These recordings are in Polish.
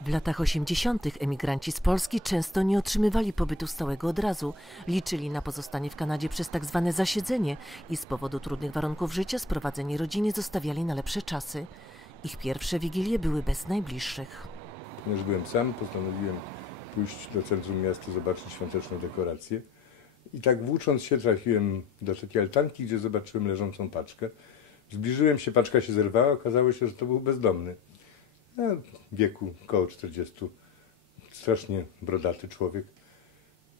W latach 80. emigranci z Polski często nie otrzymywali pobytu stałego od razu. Liczyli na pozostanie w Kanadzie przez tak zwane zasiedzenie i z powodu trudnych warunków życia sprowadzeni rodziny zostawiali na lepsze czasy. Ich pierwsze wigilie były bez najbliższych. Ponieważ byłem sam, postanowiłem pójść do centrum miasta, zobaczyć świąteczną dekorację. I tak włócząc się trafiłem do takiej altanki, gdzie zobaczyłem leżącą paczkę. Zbliżyłem się, paczka się zerwała, okazało się, że to był bezdomny. No, w wieku około 40, strasznie brodaty człowiek.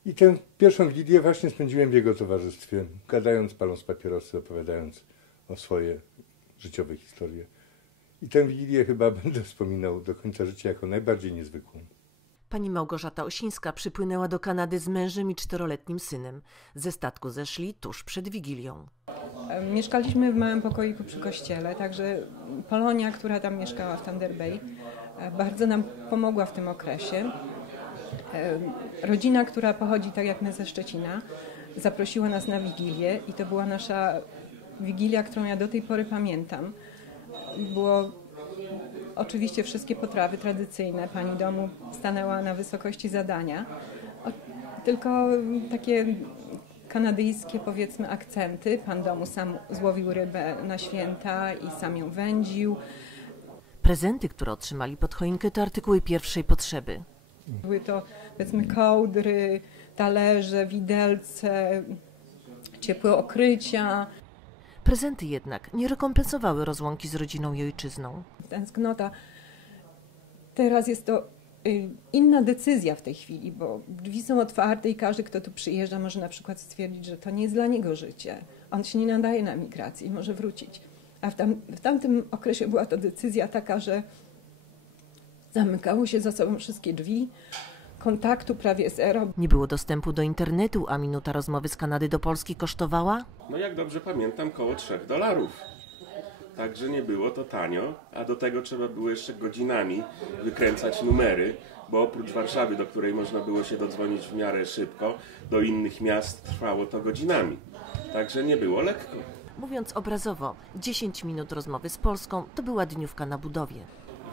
I tę pierwszą wigilię właśnie spędziłem w jego towarzystwie, gadając, paląc papierosy, opowiadając o swoje życiowe historie. I tę wigilię chyba będę wspominał do końca życia jako najbardziej niezwykłą. Pani Małgorzata Osińska przypłynęła do Kanady z mężem i czteroletnim synem. Ze statku zeszli tuż przed Wigilią. Mieszkaliśmy w małym pokoiku przy kościele, także Polonia, która tam mieszkała w Thunder Bay, e, bardzo nam pomogła w tym okresie. Rodzina, która pochodzi tak jak my ze Szczecina, zaprosiła nas na Wigilię i to była nasza Wigilia, którą ja do tej pory pamiętam. Było oczywiście wszystkie potrawy tradycyjne. Pani domu stanęła na wysokości zadania. Tylko takie kanadyjskie powiedzmy akcenty. Pan domu sam złowił rybę na święta i sam ją wędził. Prezenty, które otrzymali pod choinkę, to artykuły pierwszej potrzeby. Były to powiedzmy kołdry, talerze, widelce, ciepłe okrycia. Prezenty jednak nie rekompensowały rozłąki z rodziną i ojczyzną. Tęsknota. Teraz jest to inna decyzja w tej chwili, bo drzwi są otwarte i każdy, kto tu przyjeżdża, może na przykład stwierdzić, że to nie jest dla niego życie. On się nie nadaje na migrację i może wrócić. A w, tam, w tamtym okresie była to decyzja taka, że zamykało się za sobą wszystkie drzwi, kontaktu prawie zero. Nie było dostępu do internetu, a minuta rozmowy z Kanady do Polski kosztowała No jak dobrze pamiętam, koło 3 dolarów. Także nie było to tanio, a do tego trzeba było jeszcze godzinami wykręcać numery, bo oprócz Warszawy, do której można było się dodzwonić w miarę szybko, do innych miast trwało to godzinami. Także nie było lekko. Mówiąc obrazowo, 10 minut rozmowy z Polską to była dniówka na budowie.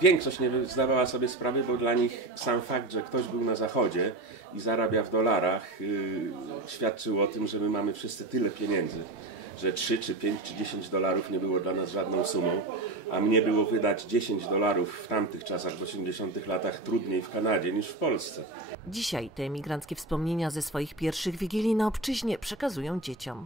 Większość nie zdawała sobie sprawy, bo dla nich sam fakt, że ktoś był na zachodzie i zarabia w dolarach, yy, świadczył o tym, że my mamy wszyscy tyle pieniędzy, że 3 czy 5 czy 10 dolarów nie było dla nas żadną sumą, a mnie było wydać 10 dolarów w tamtych czasach, w 80 latach, trudniej w Kanadzie niż w Polsce. Dzisiaj te emigranckie wspomnienia ze swoich pierwszych wigilii na obczyźnie przekazują dzieciom.